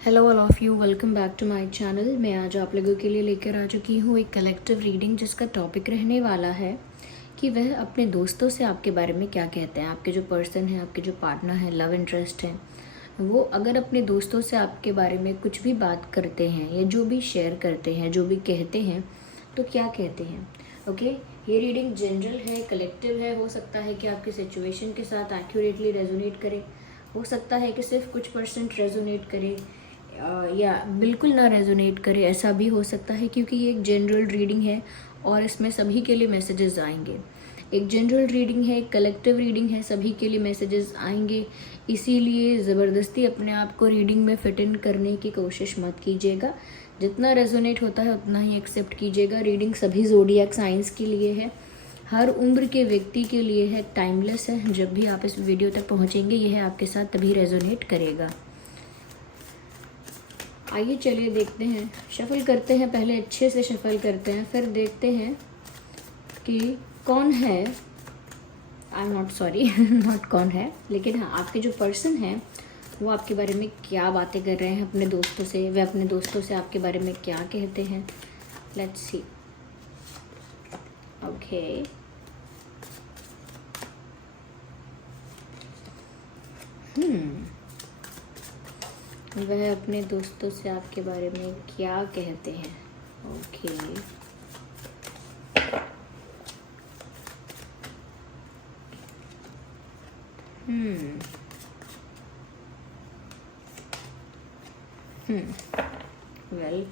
Hello all of you, welcome back to my channel. मैं आज आप लोगों के लिए लेकर आ चुकी हूँ एक कलेक्टिव रीडिंग जिसका टॉपिक रहने वाला है कि वह अपने दोस्तों से आपके बारे में क्या कहते हैं। आपके जो पर्सन है, आपके जो पार्टनर है, लव इंटरेस्ट है, वो अगर अपने दोस्तों से आपके बारे में कुछ भी बात करते हैं या जो भी शेयर करते हैं, जो भी कहते हैं, तो क्या कहते हैं। ओके, ये रीडिंग जनरल है, कलेक्टिव है। हो सकता है कि आपकी सिचुएशन के साथ एक्यूरेटली रेजोनेट करे, हो सकता है कि सिर्फ कुछ परसेंट रेजोनेट करे या बिल्कुल ना रेजोनेट करे, ऐसा भी हो सकता है क्योंकि ये एक जनरल रीडिंग है और इसमें सभी के लिए मैसेजेस आएंगे। एक जनरल रीडिंग है, एक कलेक्टिव रीडिंग है, सभी के लिए मैसेजेस आएंगे। इसीलिए ज़बरदस्ती अपने आप को रीडिंग में फिट इन करने की कोशिश मत कीजिएगा। जितना रेजोनेट होता है उतना ही एक्सेप्ट कीजिएगा। रीडिंग सभी ज़ोडिएक साइंस के लिए है, हर उम्र के व्यक्ति के लिए है, टाइमलेस है। जब भी आप इस वीडियो तक पहुँचेंगे यह आपके साथ तभी रेजोनेट करेगा। आइए चलिए देखते हैं, शफल करते हैं। पहले अच्छे से शफल करते हैं, फिर देखते हैं कि कौन है। I am not sorry not कौन है, लेकिन हाँ, आपके जो पर्सन है वो आपके बारे में क्या बातें कर रहे हैं अपने दोस्तों से, वे अपने दोस्तों से आपके बारे में क्या कहते हैं। Let's see. ओके, वह अपने दोस्तों से आपके बारे में क्या कहते हैं। Okay, well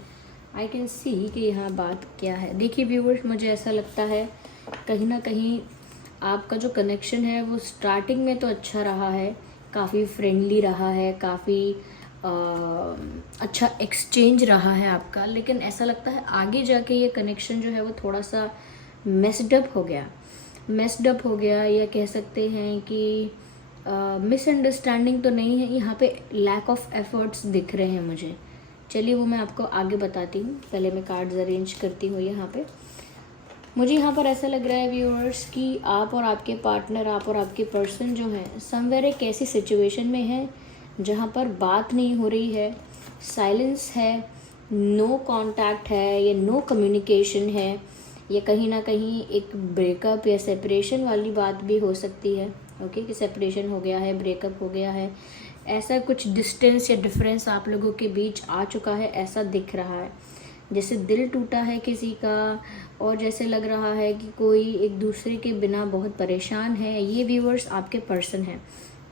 I can see कि यहाँ बात क्या है। देखिए व्यूवर्स, मुझे ऐसा लगता है कहीं ना कहीं आपका जो कनेक्शन है वो स्टार्टिंग में तो अच्छा रहा है, काफ़ी फ्रेंडली रहा है, काफ़ी अच्छा एक्सचेंज रहा है आपका, लेकिन ऐसा लगता है आगे जाके ये कनेक्शन जो है वो थोड़ा सा मेस्डअप हो गया। मेस्डअप हो गया या कह सकते हैं कि मिसअंडरस्टैंडिंग तो नहीं है, यहाँ पे लैक ऑफ एफर्ट्स दिख रहे हैं मुझे। चलिए वो मैं आपको आगे बताती हूँ, पहले मैं कार्ड्स अरेंज करती हूँ। यहाँ पे मुझे यहाँ पर ऐसा लग रहा है व्यूअर्स कि आप और आपके पार्टनर, आप और आपके पर्सन जो है समवेयर एक ऐसी सिचुएशन में है जहाँ पर बात नहीं हो रही है, साइलेंस है, नो कांटेक्ट है या नो कम्युनिकेशन है, या कहीं ना कहीं एक ब्रेकअप या सेपरेशन वाली बात भी हो सकती है। ओके, कि सेपरेशन हो गया है, ब्रेकअप हो गया है, ऐसा कुछ डिस्टेंस या डिफरेंस आप लोगों के बीच आ चुका है, ऐसा दिख रहा है। जैसे दिल टूटा है किसी का, और जैसे लग रहा है कि कोई एक दूसरे के बिना बहुत परेशान है। ये व्यूअर्स आपके पर्सन हैं।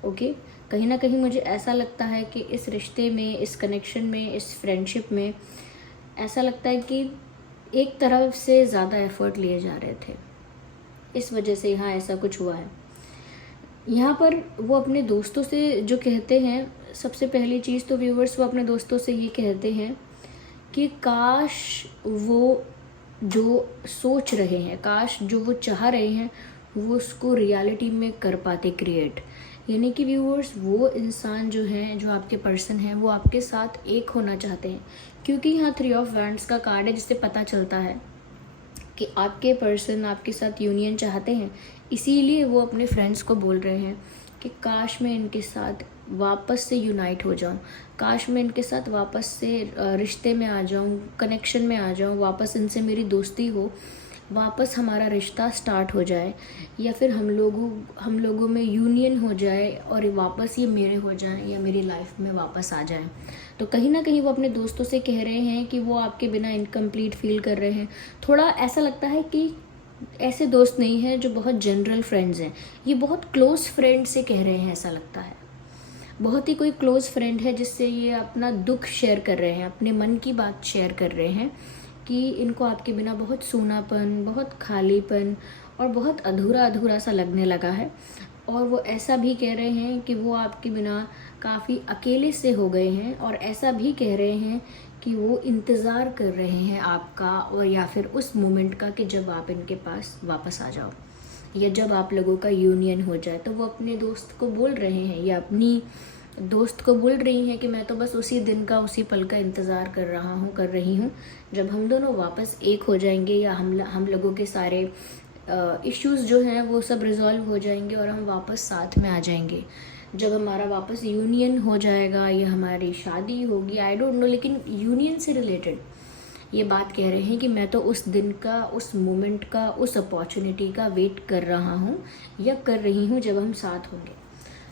ओके, कहीं ना कहीं मुझे ऐसा लगता है कि इस रिश्ते में, इस कनेक्शन में, इस फ्रेंडशिप में ऐसा लगता है कि एक तरफ से ज़्यादा एफर्ट लिए जा रहे थे, इस वजह से यहाँ ऐसा कुछ हुआ है। यहाँ पर वो अपने दोस्तों से जो कहते हैं, सबसे पहली चीज़ तो व्यूवर्स वो अपने दोस्तों से ये कहते हैं कि काश वो जो सोच रहे हैं, काश जो वो चाह रहे हैं वो उसको रियलिटी में कर पाते क्रिएट। यानी कि व्यूअर्स वो इंसान जो हैं, जो आपके पर्सन हैं, वो आपके साथ एक होना चाहते हैं, क्योंकि यहाँ 3 ऑफ वैंड्स का कार्ड है जिससे पता चलता है कि आपके पर्सन आपके साथ यूनियन चाहते हैं। इसीलिए वो अपने फ्रेंड्स को बोल रहे हैं कि काश मैं इनके साथ वापस से यूनाइट हो जाऊं, काश मैं इनके साथ वापस से रिश्ते में आ जाऊं, कनेक्शन में आ जाऊं, वापस इनसे मेरी दोस्ती हो, वापस हमारा रिश्ता स्टार्ट हो जाए, या फिर हम लोगों में यूनियन हो जाए और वापस ये मेरे हो जाए या मेरी लाइफ में वापस आ जाए। तो कहीं ना कहीं वो अपने दोस्तों से कह रहे हैं कि वो आपके बिना इनकम्प्लीट फील कर रहे हैं। थोड़ा ऐसा लगता है कि ऐसे दोस्त नहीं हैं जो बहुत जनरल फ्रेंड्स हैं, ये बहुत क्लोज फ्रेंड से कह रहे हैं। ऐसा लगता है बहुत ही कोई क्लोज फ्रेंड है जिससे ये अपना दुख शेयर कर रहे हैं, अपने मन की बात शेयर कर रहे हैं कि इनको आपके बिना बहुत सूनापन, बहुत खालीपन और बहुत अधूरा अधूरा सा लगने लगा है। और वो ऐसा भी कह रहे हैं कि वो आपके बिना काफ़ी अकेले से हो गए हैं, और ऐसा भी कह रहे हैं कि वो इंतज़ार कर रहे हैं आपका, और या फिर उस मोमेंट का कि जब आप इनके पास वापस आ जाओ या जब आप लोगों का यूनियन हो जाए। तो वो अपने दोस्त को बोल रहे हैं या अपनी दोस्त को बोल रही हैं कि मैं तो बस उसी दिन का, उसी पल का इंतज़ार कर रही हूँ जब हम दोनों वापस एक हो जाएंगे, या हम लोगों के सारे इश्यूज़ जो हैं वो सब रिजॉल्व हो जाएंगे और हम वापस साथ में आ जाएंगे। जब हमारा वापस यूनियन हो जाएगा या हमारी शादी होगी, आई डोंट नो, लेकिन यूनियन से रिलेटेड ये बात कह रहे हैं कि मैं तो उस दिन का, उस मोमेंट का, उस अपॉर्चुनिटी का वेट कर रहा हूँ या कर रही हूँ जब हम साथ होंगे।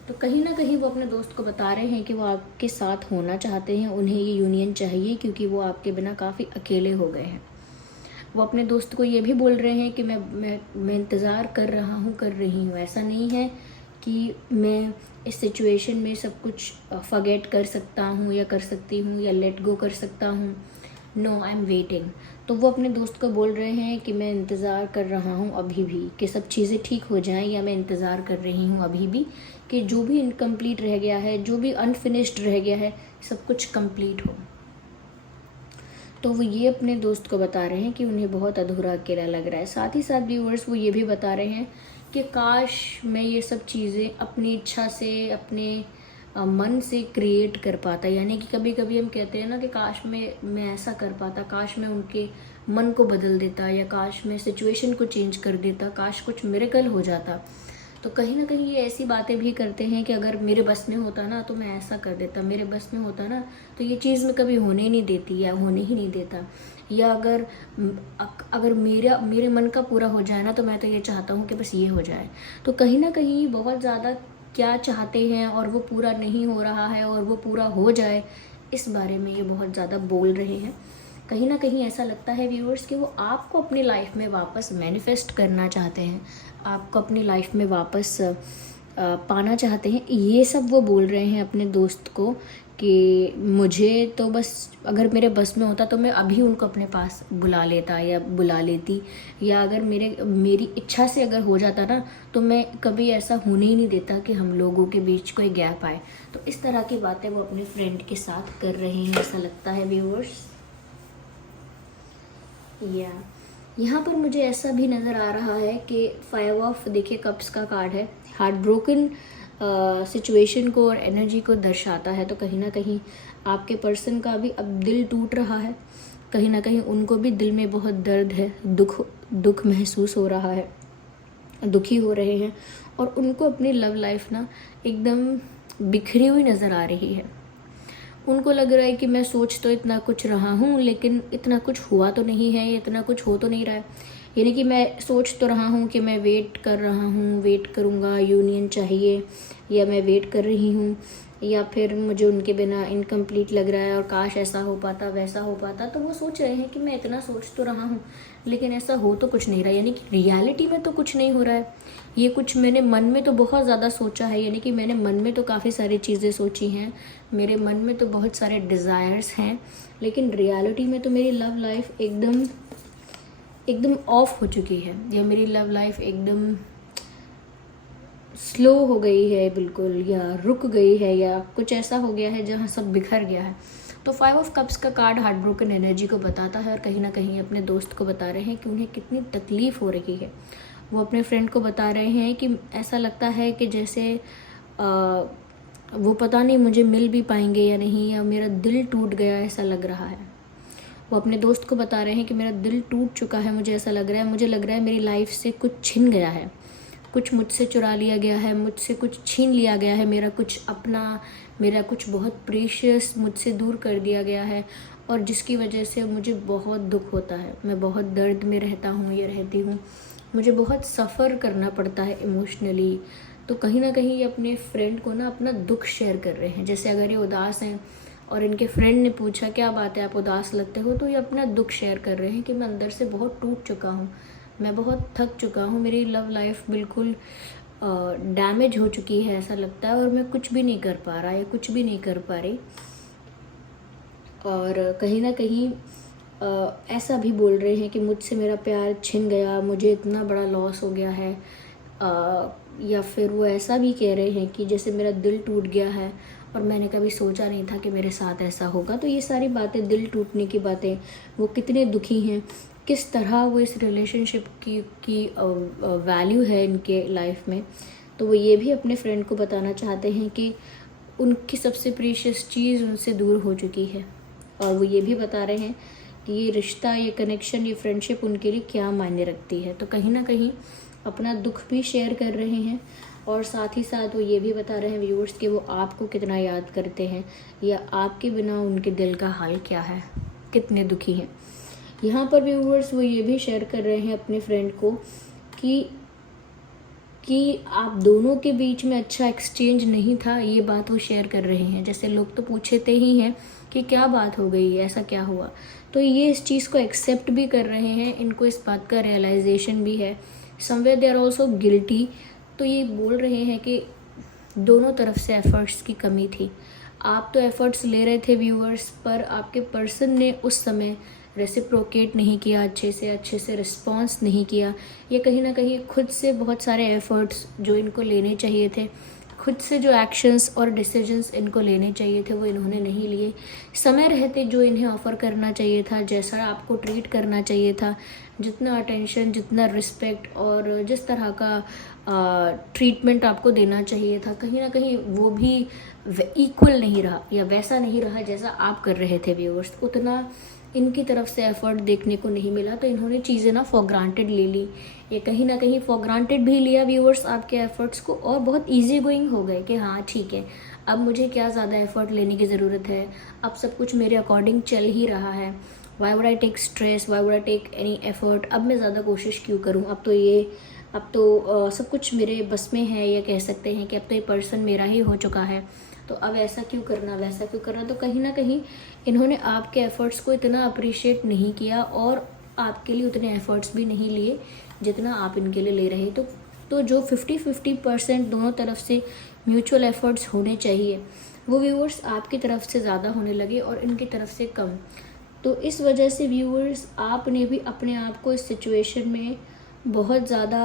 तो कहीं ना कहीं वो अपने दोस्त को बता रहे हैं कि वो आपके साथ होना चाहते हैं, उन्हें ये यूनियन चाहिए क्योंकि वो आपके बिना काफ़ी अकेले हो गए हैं। वो अपने दोस्त को ये भी बोल रहे हैं कि मैं इंतज़ार कर रहा हूँ, कर रही हूँ। ऐसा नहीं है कि मैं इस सिचुएशन में सब कुछ फॉरगेट कर सकता हूँ या कर सकती हूँ या लेट गो कर सकता हूँ। No, I am waiting. तो वो अपने दोस्त को बोल रहे हैं कि मैं इंतज़ार कर रहा हूँ अभी भी कि सब चीज़ें ठीक हो जाएं, या मैं इंतज़ार कर रही हूँ अभी भी कि जो भी इनकम्प्लीट रह गया है, जो भी अनफिनिश्ड रह गया है, सब कुछ कंप्लीट हो। तो वो ये अपने दोस्त को बता रहे हैं कि उन्हें बहुत अधूरा अकेला लग रहा है। साथ ही साथ व्यूअर्स वो ये भी बता रहे हैं कि काश मैं ये सब चीज़ें अपनी इच्छा से, अपने मन से क्रिएट कर पाता। यानी कि कभी कभी हम कहते हैं ना कि काश मैं ऐसा कर पाता, काश मैं उनके मन को बदल देता, या काश मैं सिचुएशन को चेंज कर देता, काश कुछ मिरेकल हो जाता। तो कहीं ना कहीं ये ऐसी बातें भी करते हैं कि अगर मेरे बस में होता ना तो मैं ऐसा कर देता, मेरे बस में होता ना तो ये चीज़ मैं कभी होने नहीं देती या होने ही नहीं देता, या अगर मेरे मन का पूरा हो जाए ना तो मैं तो ये चाहता हूँ कि बस ये हो जाए। तो कहीं ना कहीं बहुत ज़्यादा क्या चाहते हैं और वो पूरा नहीं हो रहा है और वो पूरा हो जाए, इस बारे में ये बहुत ज़्यादा बोल रहे हैं। कहीं ना कहीं ऐसा लगता है व्यूअर्स कि वो आपको अपनी लाइफ में वापस मैनिफेस्ट करना चाहते हैं, आपको अपनी लाइफ में वापस पाना चाहते हैं। ये सब वो बोल रहे हैं अपने दोस्त को कि मुझे तो बस, अगर मेरे बस में होता तो मैं अभी उनको अपने पास बुला लेता या बुला लेती, या अगर मेरी इच्छा से अगर हो जाता ना तो मैं कभी ऐसा होने ही नहीं देता कि हम लोगों के बीच कोई गैप आए। तो इस तरह की बातें वो अपने फ्रेंड के साथ कर रहे हैं, ऐसा लगता है व्यूअर्स। या यहाँ पर मुझे ऐसा भी नज़र आ रहा है कि 5 ऑफ, देखिए कप्स का कार्ड है, हार्ट ब्रोकन सिचुएशन को और एनर्जी को दर्शाता है। तो कहीं ना कहीं आपके पर्सन का भी अब दिल टूट रहा है, कहीं ना कहीं उनको भी दिल में बहुत दर्द है, दुख महसूस हो रहा है, दुखी हो रहे हैं, और उनको अपनी लव लाइफ ना एकदम बिखरी हुई नज़र आ रही है। उनको लग रहा है कि मैं सोच तो इतना कुछ रहा हूँ लेकिन इतना कुछ हुआ तो नहीं है, इतना कुछ हो तो नहीं रहा है। यानी कि मैं सोच तो रहा हूँ कि मैं वेट कर रहा हूँ, वेट करूँगा, यूनियन चाहिए, या मैं वेट कर रही हूँ, या फिर मुझे उनके बिना इनकम्प्लीट लग रहा है और काश ऐसा हो पाता, वैसा हो पाता। तो वो सोच रहे हैं कि मैं इतना सोच तो रहा हूँ लेकिन ऐसा हो तो कुछ नहीं रहा, यानी कि रियलिटी में तो कुछ नहीं हो रहा है। ये कुछ मैंने मन में तो बहुत ज़्यादा सोचा है, यानी कि मैंने मन में तो काफ़ी सारी चीज़ें सोची हैं, मेरे मन में तो बहुत सारे डिज़ायर्स हैं, लेकिन रियलिटी में तो मेरी लव लाइफ एकदम ऑफ हो चुकी है, या मेरी लव लाइफ एकदम स्लो हो गई है बिल्कुल, या रुक गई है, या कुछ ऐसा हो गया है जहाँ सब बिखर गया है। तो 5 ऑफ कप्स का कार्ड हार्ट ब्रोकन एनर्जी को बताता है, और कहीं ना कहीं अपने दोस्त को बता रहे हैं कि उन्हें कितनी तकलीफ़ हो रही है। वो अपने फ्रेंड को बता रहे हैं कि ऐसा लगता है कि जैसे वो पता नहीं मुझे मिल भी पाएंगे या नहीं, या मेरा दिल टूट गया ऐसा लग रहा है। वो अपने दोस्त को बता रहे हैं कि मेरा दिल टूट चुका है, मुझे ऐसा लग रहा है, मुझे लग रहा है मेरी लाइफ से कुछ छिन गया है, कुछ मुझसे चुरा लिया गया है, मुझसे कुछ छीन लिया गया है, मेरा कुछ अपना, मेरा कुछ बहुत प्रीशियस मुझसे दूर कर दिया गया है, और जिसकी वजह से मुझे बहुत दुख होता है, मैं बहुत दर्द में रहता हूँ या रहती हूँ, मुझे बहुत सफ़र करना पड़ता है इमोशनली। तो कहीं ना कहीं ये अपने फ्रेंड को ना अपना दुख शेयर कर रहे हैं। जैसे अगर ये उदास हैं और इनके फ्रेंड ने पूछा क्या बात है आप उदास लगते हो, तो ये अपना दुख शेयर कर रहे हैं कि मैं अंदर से बहुत टूट चुका हूँ, मैं बहुत थक चुका हूँ, मेरी लव लाइफ बिल्कुल डैमेज हो चुकी है ऐसा लगता है, और मैं कुछ भी नहीं कर पा रहा या कुछ भी नहीं कर पा रही। और कहीं ना कहीं ऐसा भी बोल रहे हैं कि मुझसे मेरा प्यार छिन गया, मुझे इतना बड़ा लॉस हो गया है, या फिर वो ऐसा भी कह रहे हैं कि जैसे मेरा दिल टूट गया है और मैंने कभी सोचा नहीं था कि मेरे साथ ऐसा होगा। तो ये सारी बातें, दिल टूटने की बातें, वो कितने दुखी हैं, किस तरह वो इस रिलेशनशिप की वैल्यू है इनके लाइफ में। तो वो ये भी अपने फ्रेंड को बताना चाहते हैं कि उनकी सबसे प्रीशियस चीज़ उनसे दूर हो चुकी है, और वो ये भी बता रहे हैं कि ये रिश्ता, ये कनेक्शन, ये फ्रेंडशिप उनके लिए क्या मायने रखती है। तो कहीं ना कहीं अपना दुख भी शेयर कर रहे हैं, और साथ ही साथ वो ये भी बता रहे हैं व्यूअर्स कि वो आपको कितना याद करते हैं, या आपके बिना उनके दिल का हाल क्या है, कितने दुखी हैं। यहाँ पर व्यूअर्स वो ये भी शेयर कर रहे हैं अपने फ्रेंड को कि आप दोनों के बीच में अच्छा एक्सचेंज नहीं था, ये बात वो शेयर कर रहे हैं। जैसे लोग तो पूछते ही हैं कि क्या बात हो गई, ऐसा क्या हुआ, तो ये इस चीज़ को एक्सेप्ट भी कर रहे हैं, इनको इस बात का रियलाइजेशन भी है। Somewhere they are also guilty. तो ये बोल रहे हैं कि दोनों तरफ से एफर्ट्स की कमी थी। आप तो एफर्ट्स ले रहे थे व्यूअर्स, पर आपके पर्सन ने उस समय रेसिप्रोकेट नहीं किया, अच्छे से रिस्पॉन्स नहीं किया, या कहीं ना कहीं खुद से बहुत सारे एफर्ट्स जो इनको लेने चाहिए थे, खुद से जो एक्शंस और डिसीजंस इनको लेने चाहिए थे वो इन्होंने नहीं लिए। समय रहते जो इन्हें ऑफ़र करना चाहिए था, जैसा आपको ट्रीट करना चाहिए था, जितना अटेंशन, जितना रिस्पेक्ट और जिस तरह का ट्रीटमेंट आपको देना चाहिए था, कहीं ना कहीं वो भी इक्वल नहीं रहा या वैसा नहीं रहा जैसा आप कर रहे थे व्यूअर्स। उतना इनकी तरफ से एफर्ट देखने को नहीं मिला, तो इन्होंने चीज़ें ना फॉर ग्रांटेड ले ली, ये कहीं ना कहीं फॉर ग्रांटेड भी लिया व्यूअर्स आपके एफर्ट्स को, और बहुत इजी गोइंग हो गए कि हाँ ठीक है, अब मुझे क्या ज़्यादा एफर्ट लेने की ज़रूरत है, अब सब कुछ मेरे अकॉर्डिंग चल ही रहा है, why would I take stress, why would I take any effort, अब मैं ज़्यादा कोशिश क्यों करूँ, अब तो सब कुछ मेरे बस में है, ये कह सकते हैं कि अब तो ये पर्सन मेरा ही हो चुका है, तो अब ऐसा क्यों करना, वैसा क्यों करना। तो कहीं ना कहीं इन्होंने आपके एफ़र्ट्स को इतना अप्रिशिएट नहीं किया और आपके लिए उतने एफ़र्ट्स भी नहीं लिए जितना आप इनके लिए ले रहे। तो जो 50-50% दोनों तरफ से म्यूचुअल एफ़र्ट्स होने चाहिए, वो व्यूअर्स आपकी तरफ से ज़्यादा होने लगे और इनकी तरफ से कम। तो इस वजह से व्यूअर्स आपने भी अपने आप को इस सिचुएशन में बहुत ज़्यादा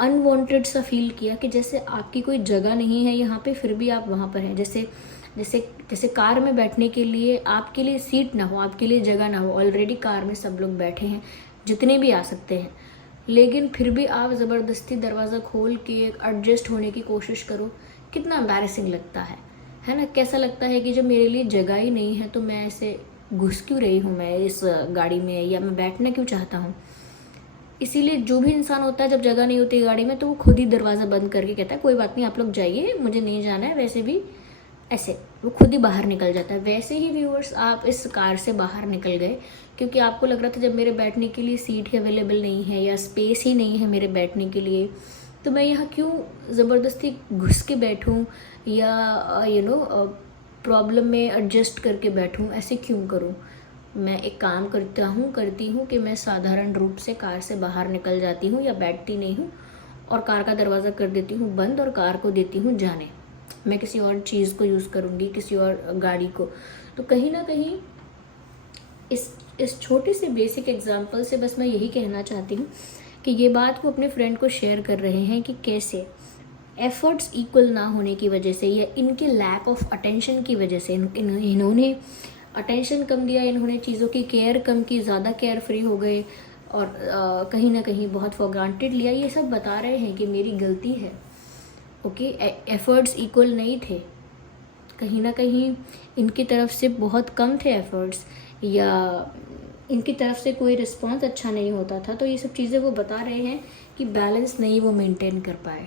अनवांटेड सा फील किया कि जैसे आपकी कोई जगह नहीं है यहाँ पे, फिर भी आप वहाँ पर हैं। जैसे जैसे जैसे कार में बैठने के लिए आपके लिए सीट ना हो, आपके लिए जगह ना हो, ऑलरेडी कार में सब लोग बैठे हैं जितने भी आ सकते हैं, लेकिन फिर भी आप ज़बरदस्ती दरवाज़ा खोल के एडजस्ट होने की कोशिश करो, कितना एम्बैरेसिंग लगता है ना। कैसा लगता है कि जब मेरे लिए जगह ही नहीं है तो मैं ऐसे घुस क्यों रही हूँ मैं इस गाड़ी में, या मैं बैठना क्यों चाहता हूँ। इसीलिए जो भी इंसान होता है जब जगह नहीं होती गाड़ी में तो वो खुद ही दरवाज़ा बंद करके कहता है कोई बात नहीं आप लोग जाइए, मुझे नहीं जाना है, वैसे भी ऐसे वो खुद ही बाहर निकल जाता है। वैसे ही व्यूअर्स आप इस कार से बाहर निकल गए क्योंकि आपको लग रहा था जब मेरे बैठने के लिए सीट ही अवेलेबल नहीं है या स्पेस ही नहीं है मेरे बैठने के लिए, तो मैं यहाँ क्यों ज़बरदस्ती घुस के बैठूँ या प्रॉब्लम में एडजस्ट करके बैठूँ, ऐसे क्यों करूँ। मैं एक काम करती हूँ कि मैं साधारण रूप से कार से बाहर निकल जाती हूँ या बैठती नहीं हूँ और कार का दरवाज़ा कर देती हूँ बंद और कार को देती हूँ जाने, मैं किसी और चीज़ को यूज़ करूँगी, किसी और गाड़ी को। तो कहीं ना कहीं इस छोटे से बेसिक एग्जांपल से बस मैं यही कहना चाहती हूँ कि ये बात वो अपने फ्रेंड को शेयर कर रहे हैं कि कैसे एफर्ट्स इक्वल ना होने की वजह से या इनके लैक ऑफ अटेंशन की वजह से इन्होंने अटेंशन कम दिया, इन्होंने चीज़ों की केयर कम की, ज़्यादा केयर फ्री हो गए और कहीं ना कहीं बहुत फॉर ग्रांटेड लिया। ये सब बता रहे हैं कि मेरी गलती है, ओके। एफर्ट्स इक्वल नहीं थे, कहीं ना कहीं इनकी तरफ से बहुत कम थे एफर्ट्स, या इनकी तरफ से कोई रिस्पॉन्स अच्छा नहीं होता था। तो ये सब चीज़ें वो बता रहे हैं कि बैलेंस नहीं वो मेंटेन कर पाए,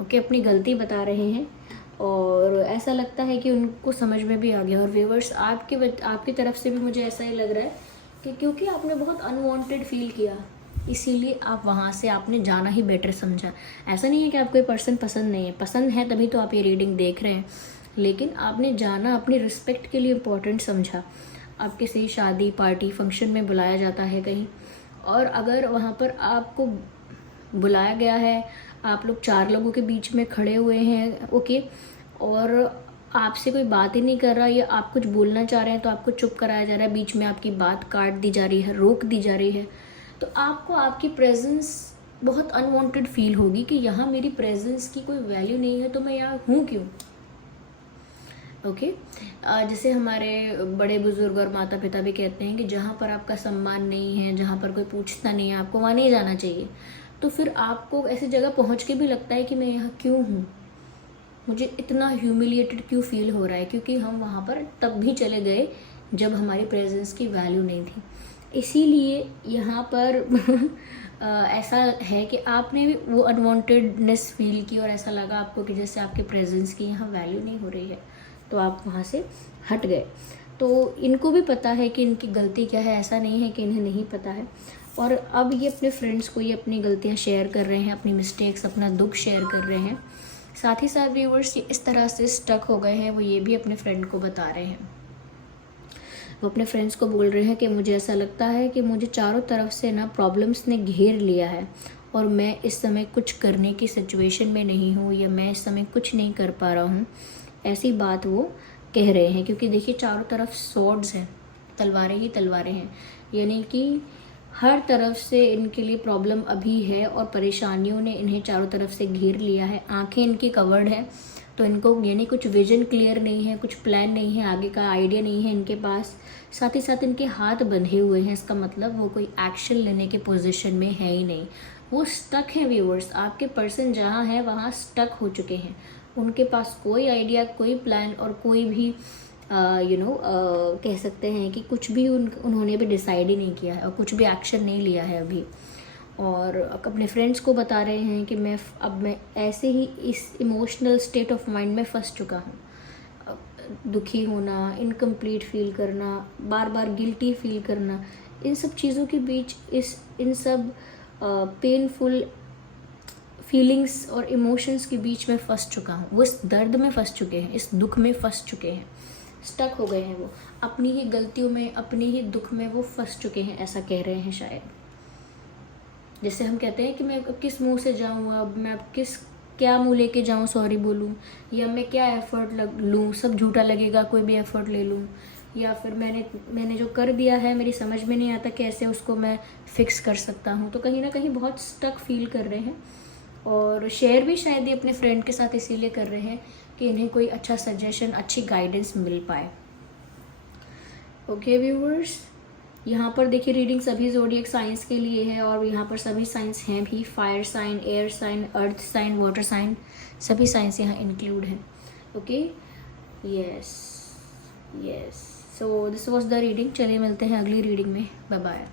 ओके। अपनी गलती बता रहे हैं और ऐसा लगता है कि उनको समझ में भी आ गया। और व्यूअर्स आपकी तरफ से भी मुझे ऐसा ही लग रहा है कि क्योंकि आपने बहुत अनवांटेड फील किया इसीलिए आप वहाँ से आपने जाना ही बेटर समझा। ऐसा नहीं है कि आपको ये पर्सन पसंद नहीं है, पसंद है तभी तो आप ये रीडिंग देख रहे हैं, लेकिन आपने जाना अपनी रिस्पेक्ट के लिए इम्पोर्टेंट समझा। आप किसी शादी पार्टी फंक्शन में बुलाया जाता है कहीं, और अगर वहाँ पर आपको बुलाया गया है, आप लोग 4 लोगों के बीच में खड़े हुए हैं, ओके, और आपसे कोई बात ही नहीं कर रहा या आप कुछ बोलना चाह रहे हैं तो आपको चुप कराया जा रहा है, बीच में आपकी बात काट दी जा रही है, रोक दी जा रही है, तो आपको आपकी प्रेजेंस बहुत अनवांटेड फील होगी कि यहाँ मेरी प्रेजेंस की कोई वैल्यू नहीं है तो मैं यहाँ हूँ क्यों, ओके। जैसे हमारे बड़े बुजुर्ग और माता पिता भी कहते हैं कि जहाँ पर आपका सम्मान नहीं है, जहाँ पर कोई पूछता नहीं है, आपको वहाँ नहीं जाना चाहिए। तो फिर आपको ऐसी जगह पहुँच के भी लगता है कि मैं यहाँ क्यों हूँ, मुझे इतना ह्यूमिलिएटेड क्यों फील हो रहा है, क्योंकि हम वहाँ पर तब भी चले गए जब हमारी प्रेजेंस की वैल्यू नहीं थी। इसीलिए यहाँ पर ऐसा है कि आपने भी वो अनवांटेडनेस फील की और ऐसा लगा आपको कि जैसे आपके प्रेजेंस की यहाँ वैल्यू नहीं हो रही है, तो आप वहाँ से हट गए। तो इनको भी पता है कि इनकी गलती क्या है, ऐसा नहीं है कि इन्हें नहीं पता है। और अब ये अपने फ्रेंड्स को ये अपनी गलतियाँ शेयर कर रहे हैं, अपनी मिस्टेक्स, अपना दुख शेयर कर रहे हैं। साथ ही साथ व्यूअर्स ये इस तरह से स्टक हो गए हैं, वो ये भी अपने फ्रेंड को बता रहे हैं। वो अपने फ्रेंड्स को बोल रहे हैं कि मुझे ऐसा लगता है कि मुझे चारों तरफ से ना प्रॉब्लम्स ने घेर लिया है और मैं इस समय कुछ करने की सिचुएशन में नहीं हूँ, या मैं इस समय कुछ नहीं कर पा रहा हूँ, ऐसी बात वो कह रहे हैं। क्योंकि देखिए चारों तरफ स्वॉर्ड्स हैं, तलवारें ही तलवारें हैं, यानी कि हर तरफ से इनके लिए प्रॉब्लम अभी है और परेशानियों ने इन्हें चारों तरफ से घेर लिया है। आंखें इनकी कवर्ड है, तो इनको यानी कुछ विजन क्लियर नहीं है, कुछ प्लान नहीं है, आगे का आइडिया नहीं है इनके पास। साथ ही साथ इनके हाथ बंधे हुए हैं, इसका मतलब वो कोई एक्शन लेने के पोजीशन में है ही नहीं, वो स्टक है। व्यूअर्स, आपके पर्सन जहाँ है वहाँ स्टक हो चुके हैं। उनके पास कोई आइडिया, कोई प्लान और कोई भी कह सकते हैं कि कुछ भी उन्होंने भी डिसाइड ही नहीं किया है और कुछ भी एक्शन नहीं लिया है अभी। और अपने फ्रेंड्स को बता रहे हैं कि मैं ऐसे ही इस इमोशनल स्टेट ऑफ माइंड में फंस चुका हूँ। दुखी होना, इनकम्प्लीट फील करना, बार बार गिल्टी फील करना, इन सब चीज़ों के बीच इन सब पेनफुल फीलिंग्स और इमोशंस के बीच में फंस चुका हूँ। वो इस दर्द में फंस चुके हैं, इस दुख में फंस चुके हैं, स्टक हो गए हैं। वो अपनी ही गलतियों में, अपनी ही दुख में वो फंस चुके हैं, ऐसा कह रहे हैं शायद। जैसे हम कहते हैं कि मैं अब किस मुंह से जाऊँ, अब मैं अब क्या मुंह लेके जाऊँ सॉरी बोलूँ, या मैं क्या एफर्ट लूँ, सब झूठा लगेगा कोई भी एफर्ट ले लूँ, या फिर मैंने जो कर दिया है मेरी समझ में नहीं आता कैसे उसको मैं फिक्स कर सकता हूँ। तो कहीं ना कहीं बहुत स्टक फील कर रहे हैं और शेयर भी शायद ये अपने फ्रेंड के साथ इसीलिए कर रहे हैं कि इन्हें कोई अच्छा सजेशन, अच्छी गाइडेंस मिल पाए। ओके व्यूवर्स, यहाँ पर देखिए रीडिंग सभी ज़ोडिएक साइंस के लिए है और यहाँ पर सभी साइंस हैं भी, fire sign, air sign, earth sign, water sign, सभी साइंस यहाँ इंक्लूड हैं। Okay, yes yes, so this was the reading. चलिए मिलते हैं अगली रीडिंग में, बाय बाय।